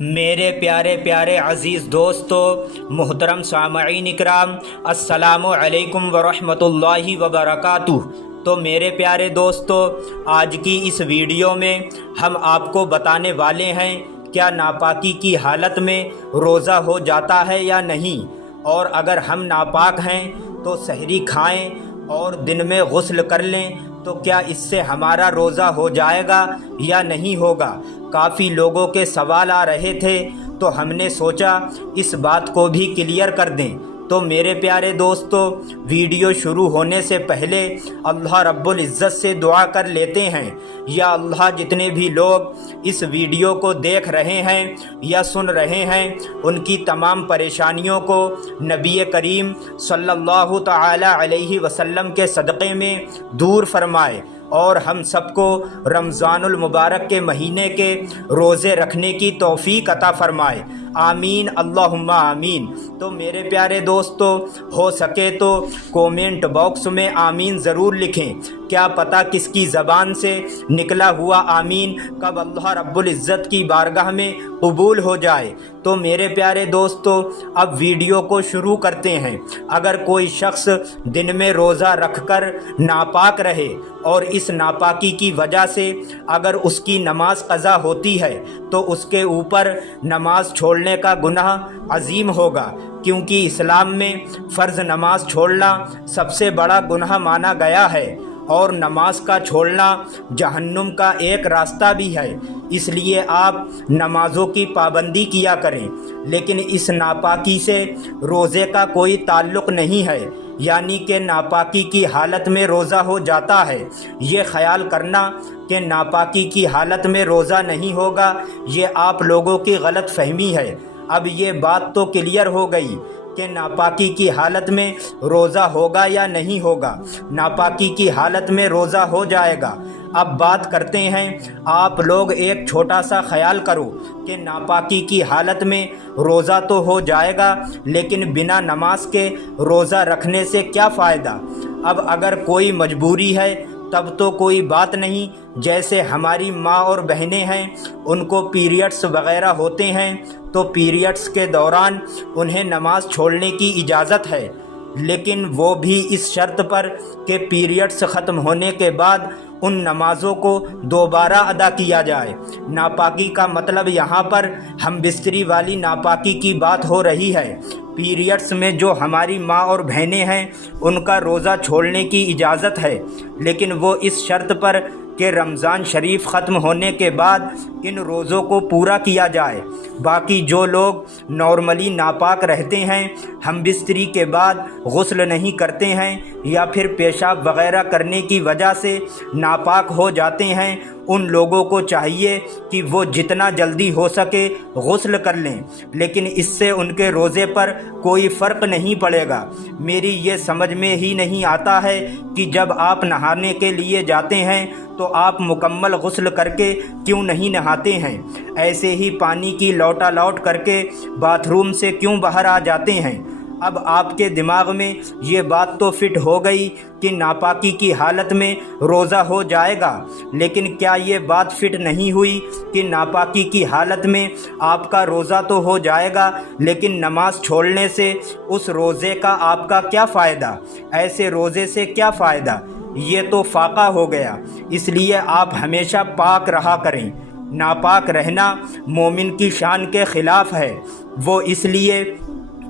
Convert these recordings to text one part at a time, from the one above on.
میرے پیارے پیارے عزیز دوستو، محترم سامعین اکرام، السلام علیکم ورحمۃ اللہ وبرکاتہ۔ تو میرے پیارے دوستو، آج کی اس ویڈیو میں ہم آپ کو بتانے والے ہیں کیا ناپاکی کی حالت میں روزہ ہو جاتا ہے یا نہیں، اور اگر ہم ناپاک ہیں تو سحری کھائیں اور دن میں غسل کر لیں تو کیا اس سے ہمارا روزہ ہو جائے گا یا نہیں ہوگا۔ کافی لوگوں کے سوال آ رہے تھے تو ہم نے سوچا اس بات کو بھی کلیئر کر دیں۔ تو میرے پیارے دوستو، ویڈیو شروع ہونے سے پہلے اللہ رب العزت سے دعا کر لیتے ہیں، یا اللہ جتنے بھی لوگ اس ویڈیو کو دیکھ رہے ہیں یا سن رہے ہیں ان کی تمام پریشانیوں کو نبی کریم صلی اللہ تعالی علیہ وسلم کے صدقے میں دور فرمائے، اور ہم سب کو رمضان المبارک کے مہینے کے روزے رکھنے کی توفیق عطا فرمائے، آمین اللہم آمین۔ تو میرے پیارے دوستو، ہو سکے تو کومنٹ باکس میں آمین ضرور لکھیں، کیا پتہ کس کی زبان سے نکلا ہوا آمین کب اللہ رب العزت کی بارگاہ میں قبول ہو جائے۔ تو میرے پیارے دوستو، اب ویڈیو کو شروع کرتے ہیں۔ اگر کوئی شخص دن میں روزہ رکھ کر ناپاک رہے اور اس ناپاکی کی وجہ سے اگر اس کی نماز قضا ہوتی ہے تو اس کے اوپر نماز چھوڑنے کا گناہ عظیم ہوگا، کیونکہ اسلام میں فرض نماز چھوڑنا سب سے بڑا گناہ مانا گیا ہے، اور نماز کا چھوڑنا جہنم کا ایک راستہ بھی ہے۔ اس لیے آپ نمازوں کی پابندی کیا کریں، لیکن اس ناپاکی سے روزے کا کوئی تعلق نہیں ہے، یعنی کہ ناپاکی کی حالت میں روزہ ہو جاتا ہے۔ یہ خیال کرنا کہ ناپاکی کی حالت میں روزہ نہیں ہوگا، یہ آپ لوگوں کی غلط فہمی ہے۔ اب یہ بات تو کلیئر ہو گئی کہ ناپاکی کی حالت میں روزہ ہوگا یا نہیں ہوگا۔ ناپاکی کی حالت میں روزہ ہو جائے گا۔ اب بات کرتے ہیں، آپ لوگ ایک چھوٹا سا خیال کرو کہ ناپاکی کی حالت میں روزہ تو ہو جائے گا، لیکن بنا نماز کے روزہ رکھنے سے کیا فائدہ؟ اب اگر کوئی مجبوری ہے تب تو کوئی بات نہیں، جیسے ہماری ماں اور بہنیں ہیں، ان کو پیریڈز وغیرہ ہوتے ہیں تو پیریڈز کے دوران انہیں نماز چھوڑنے کی اجازت ہے، لیکن وہ بھی اس شرط پر کہ پیریڈز ختم ہونے کے بعد ان نمازوں کو دوبارہ ادا کیا جائے۔ ناپاکی کا مطلب یہاں پر ہم بستری والی ناپاکی کی بات ہو رہی ہے۔ پیریڈز میں جو ہماری ماں اور بہنیں ہیں ان کا روزہ چھوڑنے کی اجازت ہے، لیکن وہ اس شرط پر کہ رمضان شریف ختم ہونے کے بعد ان روزوں کو پورا کیا جائے۔ باقی جو لوگ نارملی ناپاک رہتے ہیں، ہم بستری کے بعد غسل نہیں کرتے ہیں یا پھر پیشاب وغیرہ کرنے کی وجہ سے ناپاک ہو جاتے ہیں، ان لوگوں کو چاہیے کہ وہ جتنا جلدی ہو سکے غسل کر لیں، لیکن اس سے ان کے روزے پر کوئی فرق نہیں پڑے گا۔ میری یہ سمجھ میں ہی نہیں آتا ہے کہ جب آپ نہانے کے لیے جاتے ہیں تو آپ مکمل غسل کر کے کیوں نہیں نہاتے ہیں؟ ایسے ہی پانی کی لوٹا لوٹ کر کے باتھ روم سے کیوں باہر آ جاتے ہیں؟ اب آپ کے دماغ میں یہ بات تو فٹ ہو گئی کہ ناپاکی کی حالت میں روزہ ہو جائے گا، لیکن کیا یہ بات فٹ نہیں ہوئی کہ ناپاکی کی حالت میں آپ کا روزہ تو ہو جائے گا، لیکن نماز چھوڑنے سے اس روزے کا آپ کا کیا فائدہ؟ ایسے روزے سے کیا فائدہ؟ یہ تو فاقہ ہو گیا۔ اس لیے آپ ہمیشہ پاک رہا کریں۔ ناپاک رہنا مومن کی شان کے خلاف ہے، وہ اس لیے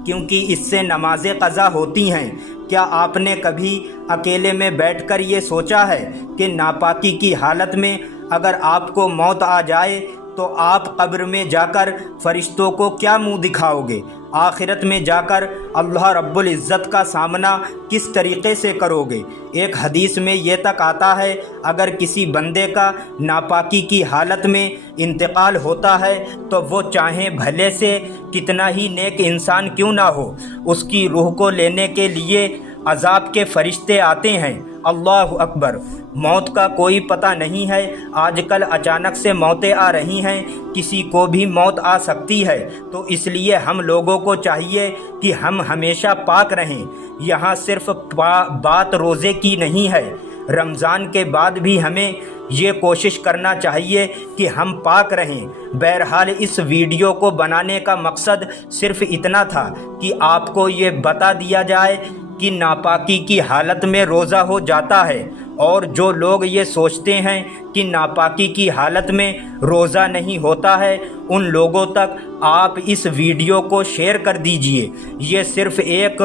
کیونکہ اس سے نمازیں قضا ہوتی ہیں۔ کیا آپ نے کبھی اکیلے میں بیٹھ کر یہ سوچا ہے کہ ناپاکی کی حالت میں اگر آپ کو موت آ جائے تو آپ قبر میں جا کر فرشتوں کو کیا منہ دکھاؤ گے؟ آخرت میں جا کر اللہ رب العزت کا سامنا کس طریقے سے کرو گے؟ ایک حدیث میں یہ تک آتا ہے، اگر کسی بندے کا ناپاکی کی حالت میں انتقال ہوتا ہے تو وہ چاہے بھلے سے کتنا ہی نیک انسان کیوں نہ ہو، اس کی روح کو لینے کے لیے عذاب کے فرشتے آتے ہیں۔ اللہ اکبر! موت کا کوئی پتہ نہیں ہے، آج کل اچانک سے موتیں آ رہی ہیں، کسی کو بھی موت آ سکتی ہے، تو اس لیے ہم لوگوں کو چاہیے کہ ہم ہمیشہ پاک رہیں۔ یہاں صرف بات روزے کی نہیں ہے، رمضان کے بعد بھی ہمیں یہ کوشش کرنا چاہیے کہ ہم پاک رہیں۔ بہرحال اس ویڈیو کو بنانے کا مقصد صرف اتنا تھا کہ آپ کو یہ بتا دیا جائے کہ ناپاکی کی حالت میں روزہ ہو جاتا ہے، اور جو لوگ یہ سوچتے ہیں کہ ناپاکی کی حالت میں روزہ نہیں ہوتا ہے، ان لوگوں تک آپ اس ویڈیو کو شیئر کر دیجئے۔ یہ صرف ایک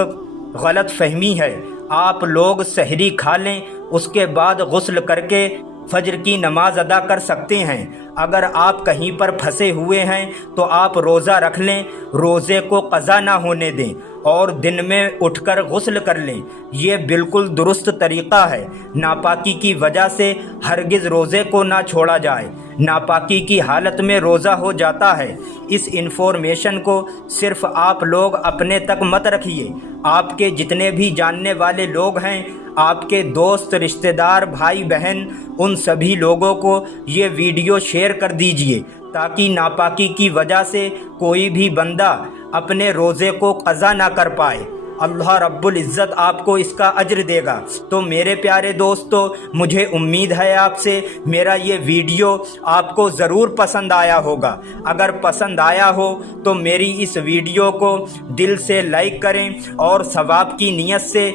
غلط فہمی ہے۔ آپ لوگ سحری کھا لیں، اس کے بعد غسل کر کے فجر کی نماز ادا کر سکتے ہیں۔ اگر آپ کہیں پر پھنسے ہوئے ہیں تو آپ روزہ رکھ لیں، روزے کو قضا نہ ہونے دیں اور دن میں اٹھ کر غسل کر لیں۔ یہ بالکل درست طریقہ ہے۔ ناپاکی کی وجہ سے ہرگز روزے کو نہ چھوڑا جائے۔ ناپاکی کی حالت میں روزہ ہو جاتا ہے۔ اس انفارمیشن کو صرف آپ لوگ اپنے تک مت رکھیے، آپ کے جتنے بھی جاننے والے لوگ ہیں، آپ کے دوست، رشتہ دار، بھائی بہن، ان سبھی لوگوں کو یہ ویڈیو شیئر کر دیجئے تاکہ ناپاکی کی وجہ سے کوئی بھی بندہ اپنے روزے کو قضا نہ کر پائے۔ اللہ رب العزت آپ کو اس کا اجر دے گا۔ تو میرے پیارے دوستو، مجھے امید ہے آپ سے میرا یہ ویڈیو آپ کو ضرور پسند آیا ہوگا۔ اگر پسند آیا ہو تو میری اس ویڈیو کو دل سے لائک کریں اور ثواب کی نیت سے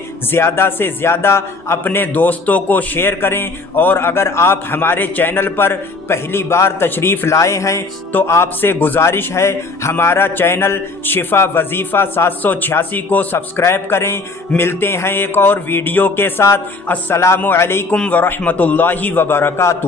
زیادہ اپنے دوستوں کو شیئر کریں۔ اور اگر آپ ہمارے چینل پر پہلی بار تشریف لائے ہیں تو آپ سے گزارش ہے ہمارا چینل شفا وظیفہ 786 کو سبسکرائب کریں۔ ملتے ہیں ایک اور ویڈیو کے ساتھ۔ السلام علیکم ورحمۃ اللہ وبرکاتہ۔